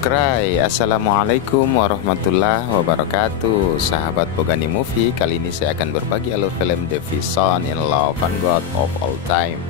Krai, Assalamualaikum warahmatullahi wabarakatuh. Sahabat Bogani Movie, kali ini saya akan berbagi alur film The Vision in Love and God of All Time.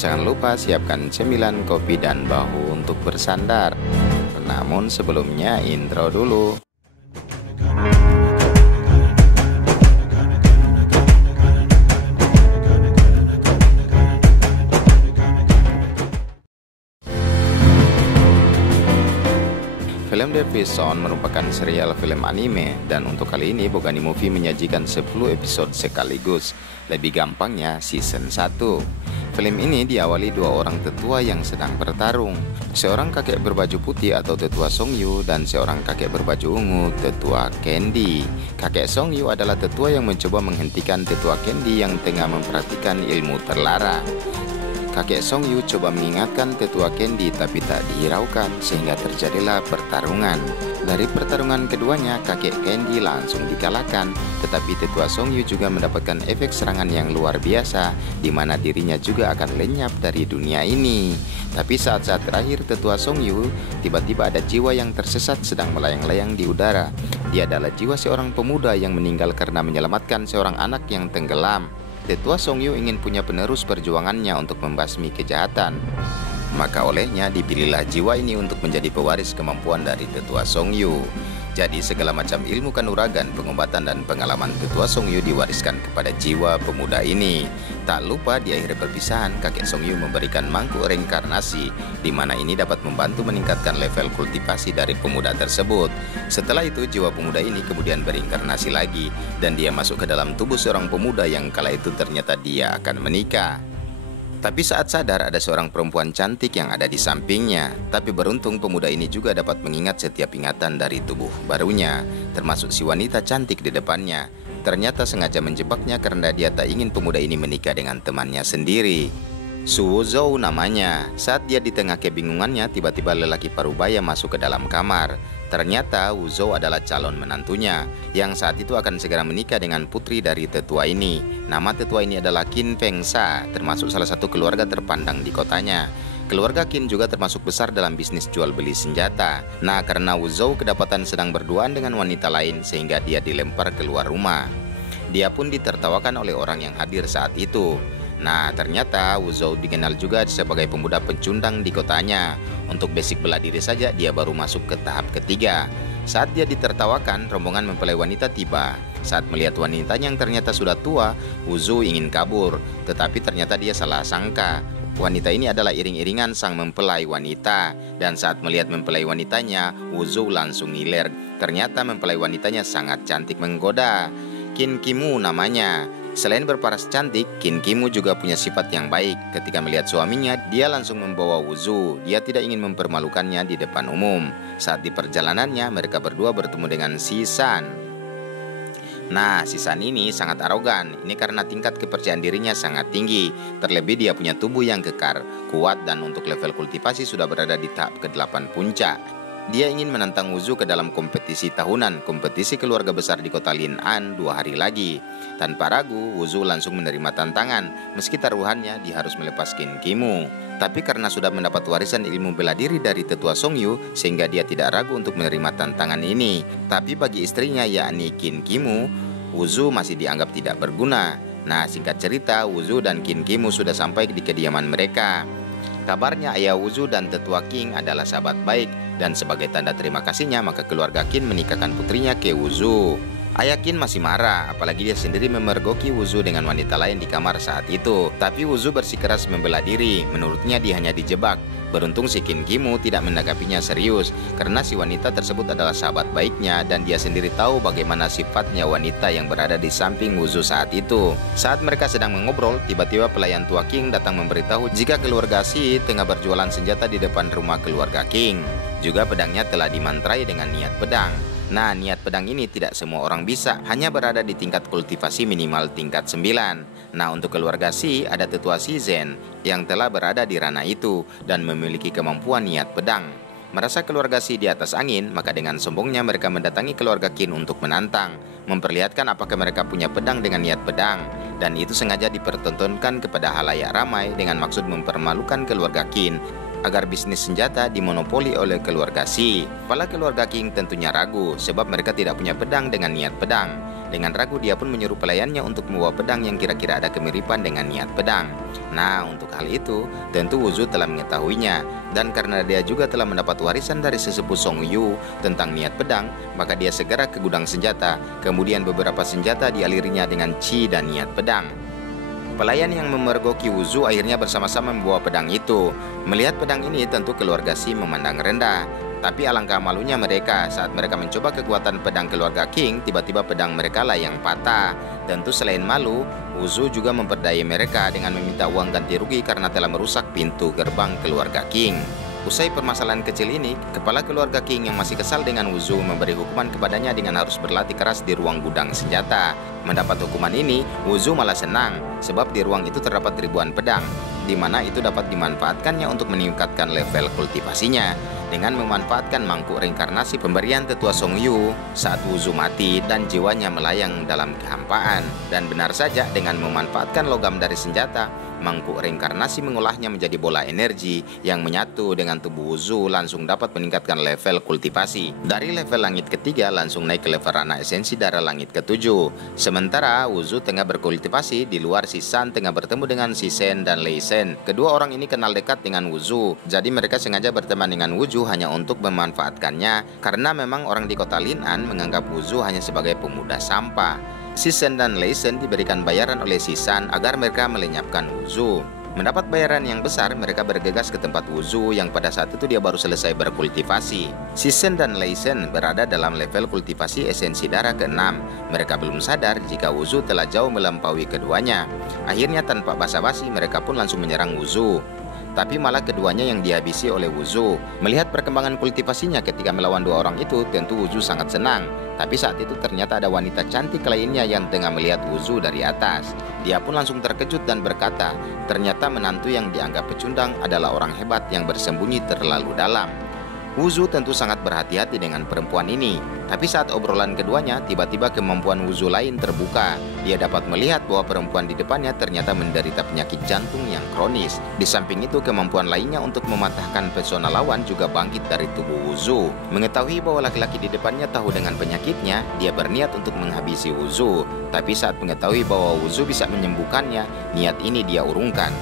Jangan lupa siapkan cemilan, kopi, dan bahu untuk bersandar. Namun sebelumnya intro dulu. Film The Vision merupakan serial film anime, dan untuk kali ini Bogani Movie menyajikan 10 episode sekaligus. Lebih gampangnya season 1. Film ini diawali dua orang tetua yang sedang bertarung. Seorang kakek berbaju putih atau tetua Songyu dan seorang kakek berbaju ungu, tetua Candy. Kakek Songyu adalah tetua yang mencoba menghentikan tetua Candy yang tengah memperhatikan ilmu terlarang. Kakek Songyu coba mengingatkan tetua Candy tapi tak dihiraukan sehingga terjadilah pertarungan. Dari pertarungan keduanya, kakek Candy langsung dikalahkan, tetapi tetua Songyu juga mendapatkan efek serangan yang luar biasa, di mana dirinya juga akan lenyap dari dunia ini. Tapi saat-saat terakhir tetua Songyu, tiba-tiba ada jiwa yang tersesat sedang melayang-layang di udara. Dia adalah jiwa seorang pemuda yang meninggal karena menyelamatkan seorang anak yang tenggelam. Tetua Songyu ingin punya penerus perjuangannya untuk membasmi kejahatan. Maka olehnya dipilihlah jiwa ini untuk menjadi pewaris kemampuan dari tetua Songyu. Jadi segala macam ilmu kanuragan, pengobatan, dan pengalaman tetua Songyu diwariskan kepada jiwa pemuda ini. Tak lupa di akhir perpisahan, kakek Songyu memberikan mangkuk reinkarnasi, di mana ini dapat membantu meningkatkan level kultivasi dari pemuda tersebut. Setelah itu jiwa pemuda ini kemudian berinkarnasi lagi, dan dia masuk ke dalam tubuh seorang pemuda yang kala itu ternyata dia akan menikah. Tapi saat sadar ada seorang perempuan cantik yang ada di sampingnya. Tapi beruntung pemuda ini juga dapat mengingat setiap ingatan dari tubuh barunya, termasuk si wanita cantik di depannya. Ternyata sengaja menjebaknya karena dia tak ingin pemuda ini menikah dengan temannya sendiri. Su Wuzhou namanya. Saat dia di tengah kebingungannya, tiba-tiba lelaki parubaya masuk ke dalam kamar. Ternyata Wuzhou adalah calon menantunya, yang saat itu akan segera menikah dengan putri dari tetua ini. Nama tetua ini adalah Qin Fengsha, termasuk salah satu keluarga terpandang di kotanya. Keluarga Qin juga termasuk besar dalam bisnis jual beli senjata. Nah, karena Wuzhou kedapatan sedang berduaan dengan wanita lain, sehingga dia dilempar keluar rumah. Dia pun ditertawakan oleh orang yang hadir saat itu. Nah, ternyata Wuzhou dikenal juga sebagai pemuda pecundang di kotanya. Untuk basic bela diri saja dia baru masuk ke tahap ketiga. Saat dia ditertawakan, rombongan mempelai wanita tiba. Saat melihat wanitanya yang ternyata sudah tua, Wuzhou ingin kabur, tetapi ternyata dia salah sangka. Wanita ini adalah iring-iringan sang mempelai wanita. Dan saat melihat mempelai wanitanya, Wuzhou langsung ngiler. Ternyata mempelai wanitanya sangat cantik menggoda. Qin Qimu namanya. Selain berparas cantik, Qin Qimu juga punya sifat yang baik. Ketika melihat suaminya, dia langsung membawa Wuzhou. Dia tidak ingin mempermalukannya di depan umum. Saat di perjalanannya, mereka berdua bertemu dengan Si San. Nah, Si San ini sangat arogan. Ini karena tingkat kepercayaan dirinya sangat tinggi. Terlebih dia punya tubuh yang kekar, kuat, dan untuk level kultivasi sudah berada di tahap ke-8 puncak. Dia ingin menantang Wuzhou ke dalam kompetisi tahunan, kompetisi keluarga besar di kota Lin'an 2 hari lagi. Tanpa ragu, Wuzhou langsung menerima tantangan. Meski taruhannya dia harus melepas Qin Qimu. Tapi karena sudah mendapat warisan ilmu bela diri dari tetua Songyu, sehingga dia tidak ragu untuk menerima tantangan ini. Tapi bagi istrinya yakni Qin Qimu, Wuzhou masih dianggap tidak berguna. Nah, singkat cerita, Wuzhou dan Qin Qimu sudah sampai di kediaman mereka. Kabarnya ayah Wuzhou dan tetua Qin adalah sahabat baik, dan sebagai tanda terima kasihnya maka keluarga Qin menikahkan putrinya ke Wuzhou. Ayah Qin masih marah, apalagi dia sendiri memergoki Wuzhou dengan wanita lain di kamar saat itu. Tapi Wuzhou bersikeras membela diri, menurutnya dia hanya dijebak. Beruntung si Qin Qimu tidak menanggapinya serius, karena si wanita tersebut adalah sahabat baiknya dan dia sendiri tahu bagaimana sifatnya wanita yang berada di samping Wuzhou saat itu. Saat mereka sedang mengobrol, tiba-tiba pelayan tua Qin datang memberitahu jika keluarga Si tengah berjualan senjata di depan rumah keluarga Qin. Juga pedangnya telah dimantrai dengan niat pedang. Nah, niat pedang ini tidak semua orang bisa, hanya berada di tingkat kultivasi minimal tingkat 9. Nah, untuk keluarga Si, ada tetua Si Zhen yang telah berada di ranah itu dan memiliki kemampuan niat pedang. Merasa keluarga Si di atas angin, maka dengan sombongnya mereka mendatangi keluarga Qin untuk menantang, memperlihatkan apakah mereka punya pedang dengan niat pedang. Dan itu sengaja dipertontonkan kepada halayak ramai dengan maksud mempermalukan keluarga Qin agar bisnis senjata dimonopoli oleh keluarga Xi. Kepala keluarga Qing tentunya ragu sebab mereka tidak punya pedang dengan niat pedang. Dengan ragu dia pun menyuruh pelayannya untuk membawa pedang yang kira-kira ada kemiripan dengan niat pedang. Nah, untuk hal itu tentu Wu Zu telah mengetahuinya, dan karena dia juga telah mendapat warisan dari sesepuh Song Yu tentang niat pedang, maka dia segera ke gudang senjata. Kemudian beberapa senjata dialirinya dengan qi dan niat pedang. Pelayan yang memergoki Wu Zu akhirnya bersama-sama membawa pedang itu. Melihat pedang ini tentu keluarga Xi memandang rendah. Tapi alangkah malunya mereka saat mereka mencoba kekuatan pedang keluarga Qing, tiba-tiba pedang mereka lah yang patah. Tentu selain malu, Wu Zu juga memperdaya mereka dengan meminta uang ganti rugi karena telah merusak pintu gerbang keluarga Qing. Usai permasalahan kecil ini, kepala keluarga Qing yang masih kesal dengan Wu Zu memberi hukuman kepadanya dengan harus berlatih keras di ruang gudang senjata. Mendapat hukuman ini, Wu Zu malah senang sebab di ruang itu terdapat ribuan pedang, di mana itu dapat dimanfaatkannya untuk meningkatkan level kultivasinya. Dengan memanfaatkan mangkuk reinkarnasi pemberian tetua Song Yu saat Wu Zu mati dan jiwanya melayang dalam kehampaan. Dan benar saja, dengan memanfaatkan logam dari senjata, mangkuk reinkarnasi mengolahnya menjadi bola energi yang menyatu dengan tubuh Wu Zu, langsung dapat meningkatkan level kultivasi. Dari level langit ketiga langsung naik ke level ranah esensi darah langit ketujuh. Sementara Wu Zu tengah berkultivasi, di luar Si San tengah bertemu dengan Si Shen dan Lei Shen. Kedua orang ini kenal dekat dengan Wu Zu, jadi mereka sengaja berteman dengan Wu Zu hanya untuk memanfaatkannya, karena memang orang di kota Lin'an menganggap Wu Zu hanya sebagai pemuda sampah. Si Shen dan Lei Shen diberikan bayaran oleh Si San agar mereka melenyapkan Wu Zu. Mendapat bayaran yang besar, mereka bergegas ke tempat Wu Zu yang pada saat itu dia baru selesai berkultivasi. Si Shen dan Lei Shen berada dalam level kultivasi esensi darah ke-6. Mereka belum sadar jika Wu Zu telah jauh melampaui keduanya. Akhirnya tanpa basa-basi mereka pun langsung menyerang Wu Zu. Tapi malah keduanya yang dihabisi oleh Wu Zu. Melihat perkembangan kultivasinya ketika melawan dua orang itu, tentu Wu Zu sangat senang. Tapi saat itu ternyata ada wanita cantik lainnya yang tengah melihat Wu Zu dari atas. Dia pun langsung terkejut dan berkata, ternyata menantu yang dianggap pecundang adalah orang hebat yang bersembunyi terlalu dalam. Wu Zu tentu sangat berhati-hati dengan perempuan ini. Tapi saat obrolan keduanya, tiba-tiba kemampuan Wu Zu lain terbuka. Dia dapat melihat bahwa perempuan di depannya ternyata menderita penyakit jantung yang kronis. Di samping itu, kemampuan lainnya untuk mematahkan pesona lawan juga bangkit dari tubuh Wu Zu. Mengetahui bahwa laki-laki di depannya tahu dengan penyakitnya, dia berniat untuk menghabisi Wu Zu. Tapi saat mengetahui bahwa Wu Zu bisa menyembuhkannya, niat ini dia urungkan.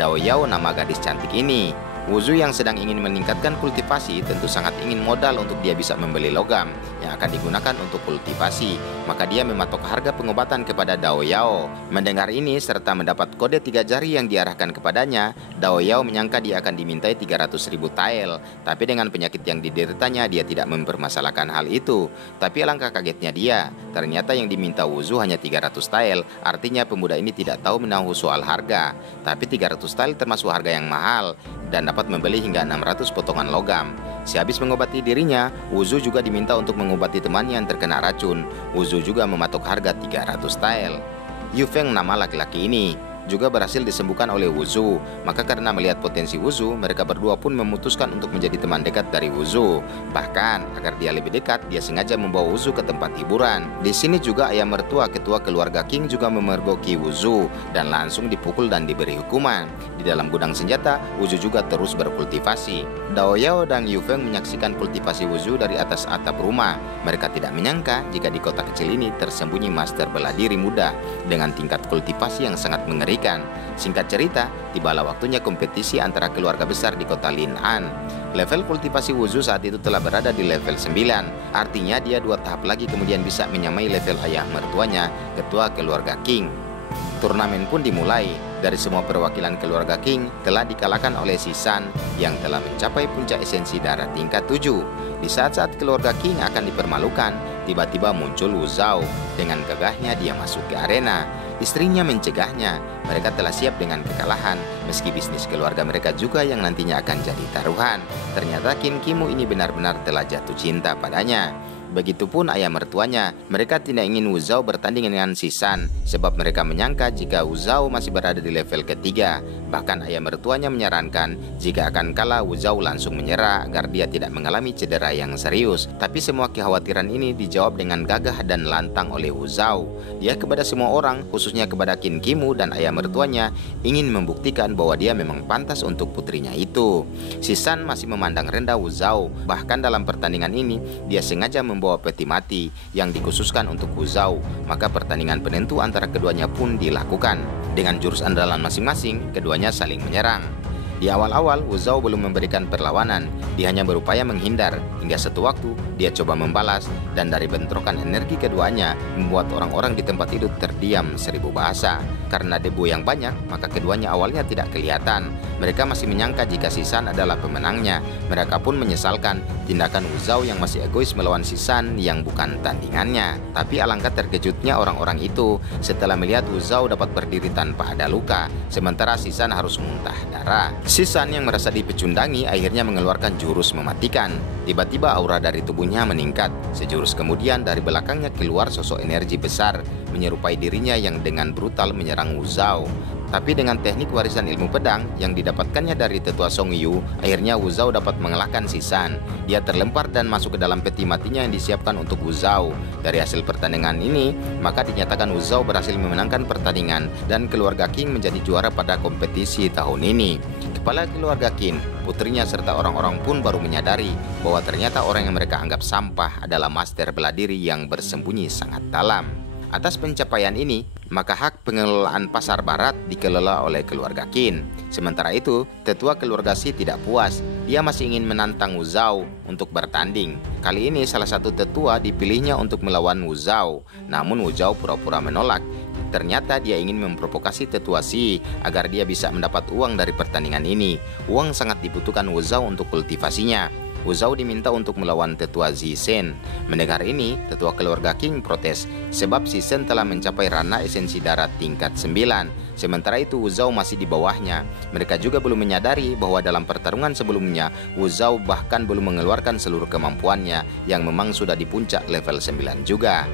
Dao Yao nama gadis cantik ini. Wu Zu yang sedang ingin meningkatkan kultivasi tentu sangat ingin modal untuk dia bisa membeli logam yang akan digunakan untuk kultivasi. Maka dia mematok harga pengobatan kepada Dao Yao. Mendengar ini serta mendapat kode 3 jari yang diarahkan kepadanya, Dao Yao menyangka dia akan dimintai 300.000 tael. Tapi dengan penyakit yang dideritanya, dia tidak mempermasalahkan hal itu. Tapi alangkah kagetnya dia, ternyata yang diminta Wu Zu hanya 300 tael. Artinya pemuda ini tidak tahu menahu soal harga. Tapi 300 tael termasuk harga yang mahal dan dapat membeli hingga 600 potongan logam. Sehabis mengobati dirinya, Wu Zu juga diminta untuk mengobati temannya yang terkena racun. Wu Zu juga mematok harga 300 tael. Yu Feng nama laki-laki ini juga berhasil disembuhkan oleh Wu Zu. Maka karena melihat potensi Wu Zu, mereka berdua pun memutuskan untuk menjadi teman dekat dari Wu Zu. Bahkan agar dia lebih dekat, dia sengaja membawa Wu Zu ke tempat hiburan. Di sini juga ayah mertua ketua keluarga Qing juga memergoki Wu Zu dan langsung dipukul dan diberi hukuman. Di dalam gudang senjata, Wu Zu juga terus berkultivasi. Dao Yao dan Yu Feng menyaksikan kultivasi Wu Zu dari atas atap rumah. Mereka tidak menyangka jika di kota kecil ini tersembunyi master bela diri muda dengan tingkat kultivasi yang sangat mengerikan. Singkat cerita, tibalah waktunya kompetisi antara keluarga besar di kota Lin'an. Level kultivasi Wu Zu saat itu telah berada di level 9. Artinya dia 2 tahap lagi kemudian bisa menyamai level ayah mertuanya, ketua keluarga Qing. Turnamen pun dimulai. Dari semua perwakilan keluarga Qing telah dikalahkan oleh Si San yang telah mencapai puncak esensi darah tingkat 7. Di saat-saat keluarga Qing akan dipermalukan, tiba-tiba muncul Wu Zhao. Dengan gagahnya dia masuk ke arena. Istrinya mencegahnya. Mereka telah siap dengan kekalahan, meski bisnis keluarga mereka juga yang nantinya akan jadi taruhan. Ternyata Qin Kimu ini benar-benar telah jatuh cinta padanya. Begitupun ayah mertuanya, mereka tidak ingin Wu Zhao bertanding dengan Si San, sebab mereka menyangka jika Wu Zhao masih berada di level ketiga. Bahkan ayah mertuanya menyarankan jika akan kalah Wu Zhao langsung menyerah agar dia tidak mengalami cedera yang serius. Tapi semua kekhawatiran ini dijawab dengan gagah dan lantang oleh Wu Zhao. Dia kepada semua orang, khususnya kepada Qin Kimu dan ayah mertuanya, ingin membuktikan bahwa dia memang pantas untuk putrinya itu. Si San masih memandang rendah Wu Zhao. Bahkan dalam pertandingan ini, dia sengaja membawa peti mati yang dikhususkan untuk Wu Zhao. Maka pertandingan penentu antara keduanya pun dilakukan. Dengan jurus andalan masing-masing, keduanya saling menyerang. Di awal-awal, Wu Zhao belum memberikan perlawanan. Dia hanya berupaya menghindar, hingga satu waktu dia coba membalas, dan dari bentrokan energi keduanya membuat orang-orang di tempat itu terdiam 1000 bahasa. Karena debu yang banyak, maka keduanya awalnya tidak kelihatan. Mereka masih menyangka jika Si San adalah pemenangnya. Mereka pun menyesalkan tindakan Wu Zhao yang masih egois melawan Si San yang bukan tandingannya. Tapi alangkah terkejutnya orang-orang itu setelah melihat Wu Zhao dapat berdiri tanpa ada luka, sementara Si San harus muntah darah. Si San yang merasa dipecundangi akhirnya mengeluarkan jurus mematikan. Tiba-tiba aura dari tubuhnya meningkat. Sejurus kemudian dari belakangnya keluar sosok energi besar menyerupai dirinya yang dengan brutal menyerang Wu Zhao. Tapi dengan teknik warisan ilmu pedang yang didapatkannya dari tetua Song Yu, akhirnya Wu Zhao dapat mengalahkan Si San. Dia terlempar dan masuk ke dalam peti matinya yang disiapkan untuk Wu Zhao. Dari hasil pertandingan ini, maka dinyatakan Wu Zhao berhasil memenangkan pertandingan dan keluarga Qin menjadi juara pada kompetisi tahun ini. Kepala keluarga Qin, putrinya serta orang-orang pun baru menyadari bahwa ternyata orang yang mereka anggap sampah adalah master bela diri yang bersembunyi sangat dalam. Atas pencapaian ini, maka hak pengelolaan pasar barat dikelola oleh keluarga Qin. Sementara itu, tetua keluarga Xi tidak puas. Dia masih ingin menantang Wu Zhao untuk bertanding. Kali ini salah satu tetua dipilihnya untuk melawan Wu Zhao. Namun Wu Zhao pura-pura menolak. Ternyata dia ingin memprovokasi tetua Xi agar dia bisa mendapat uang dari pertandingan ini. Uang sangat dibutuhkan Wu Zhao untuk kultivasinya. Wu Zhao diminta untuk melawan tetua Zi Shen. Mendengar ini, tetua keluarga Qin protes sebab Zi Shen telah mencapai ranah esensi darat tingkat 9. Sementara itu Wu Zhao masih di bawahnya. Mereka juga belum menyadari bahwa dalam pertarungan sebelumnya Wu Zhao bahkan belum mengeluarkan seluruh kemampuannya yang memang sudah di puncak level 9 juga.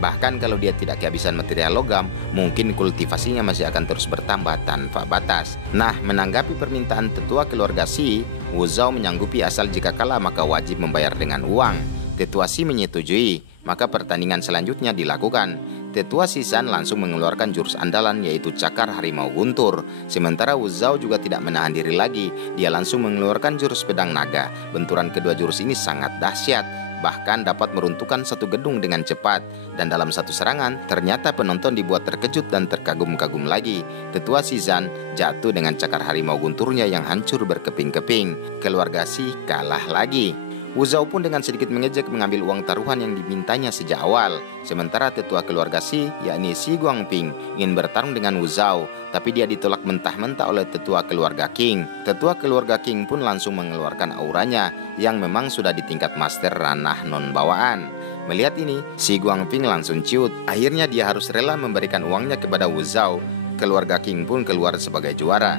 Bahkan kalau dia tidak kehabisan material logam, mungkin kultivasinya masih akan terus bertambah tanpa batas. Nah, menanggapi permintaan tetua keluarga Xi, Wu Zhao menyanggupi asal jika kalah maka wajib membayar dengan uang. Tetua Xi menyetujui, maka pertandingan selanjutnya dilakukan. Tetua Si San langsung mengeluarkan jurus andalan yaitu cakar harimau guntur. Sementara Wu Zhao juga tidak menahan diri lagi, dia langsung mengeluarkan jurus pedang naga. Benturan kedua jurus ini sangat dahsyat, bahkan dapat meruntuhkan satu gedung dengan cepat. Dan dalam satu serangan, ternyata penonton dibuat terkejut dan terkagum-kagum lagi. Tetua Si San jatuh dengan cakar harimau gunturnya yang hancur berkeping-keping. Keluarga Si kalah lagi. Wu Zhao pun dengan sedikit mengejek mengambil uang taruhan yang dimintanya sejak awal. Sementara tetua keluarga Xi, yakni Xi Guangping, ingin bertarung dengan Wu Zhao, tapi dia ditolak mentah-mentah oleh tetua keluarga Qing. Tetua keluarga Qing pun langsung mengeluarkan auranya yang memang sudah di tingkat master ranah non bawaan. Melihat ini, Xi Guangping langsung ciut. Akhirnya dia harus rela memberikan uangnya kepada Wu Zhao. Keluarga Qing pun keluar sebagai juara.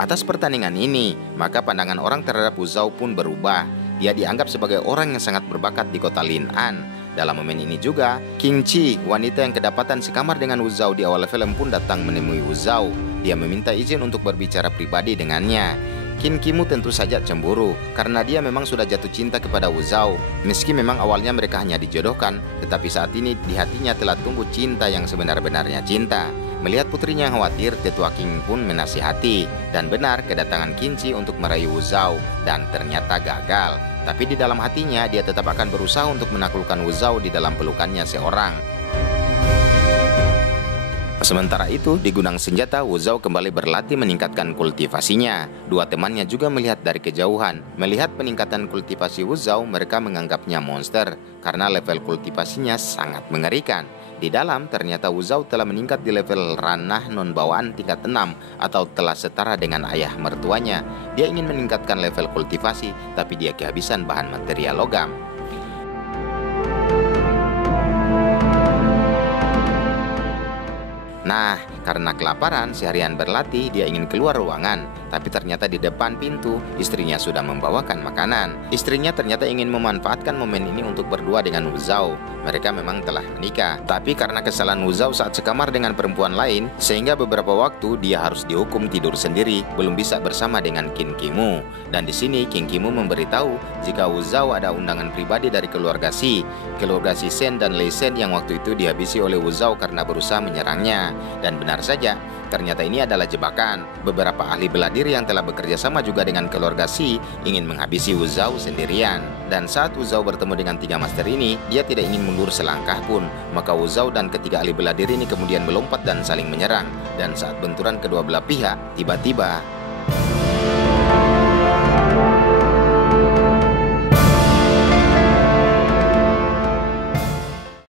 Atas pertandingan ini, maka pandangan orang terhadap Wu Zhao pun berubah. Dia dianggap sebagai orang yang sangat berbakat di kota Lin'an. Dalam momen ini juga, Qing Chi, wanita yang kedapatan sekamar dengan Wu Zhao di awal film pun datang menemui Wu Zhao. Dia meminta izin untuk berbicara pribadi dengannya. Qin Kimu tentu saja cemburu karena dia memang sudah jatuh cinta kepada Wu Zhao. Meski memang awalnya mereka hanya dijodohkan, tetapi saat ini di hatinya telah tumbuh cinta yang sebenar-benarnya cinta. Melihat putrinya yang khawatir, tetua Qing pun menasihati. Dan benar kedatangan Qin Chi untuk merayu Wu Zhao dan ternyata gagal. Tapi di dalam hatinya dia tetap akan berusaha untuk menaklukkan Wu Zhao di dalam pelukannya seorang. Sementara itu, di gudang senjata, Wu Zhao kembali berlatih meningkatkan kultivasinya. Dua temannya juga melihat dari kejauhan. Melihat peningkatan kultivasi Wu Zhao, mereka menganggapnya monster karena level kultivasinya sangat mengerikan. Di dalam, ternyata Wu Zhao telah meningkat di level ranah non bawaan tingkat 6 atau telah setara dengan ayah mertuanya. Dia ingin meningkatkan level kultivasi, tapi dia kehabisan bahan material logam. Nah, Karena kelaparan, seharian berlatih, dia ingin keluar ruangan. Tapi ternyata di depan pintu, istrinya sudah membawakan makanan. Istrinya ternyata ingin memanfaatkan momen ini untuk berdua dengan Wu Zhao. Mereka memang telah menikah. Tapi karena kesalahan Wu Zhao saat sekamar dengan perempuan lain, sehingga beberapa waktu dia harus dihukum tidur sendiri, belum bisa bersama dengan Qin Qimu. Dan di sini Qin Qimu memberitahu jika Wu Zhao ada undangan pribadi dari keluarga Xi. Keluarga Xi Shen dan Lei Shen yang waktu itu dihabisi oleh Wu Zhao karena berusaha menyerangnya. Dan benar saja, ternyata ini adalah jebakan. Beberapa ahli bela diri yang telah bekerja sama juga dengan keluarga Xi ingin menghabisi Wu Zhao sendirian. Dan saat Wu Zhao bertemu dengan tiga master ini, dia tidak ingin mundur selangkah pun. Maka Wu Zhao dan ketiga ahli bela diri ini kemudian melompat dan saling menyerang. Dan saat benturan kedua belah pihak, tiba-tiba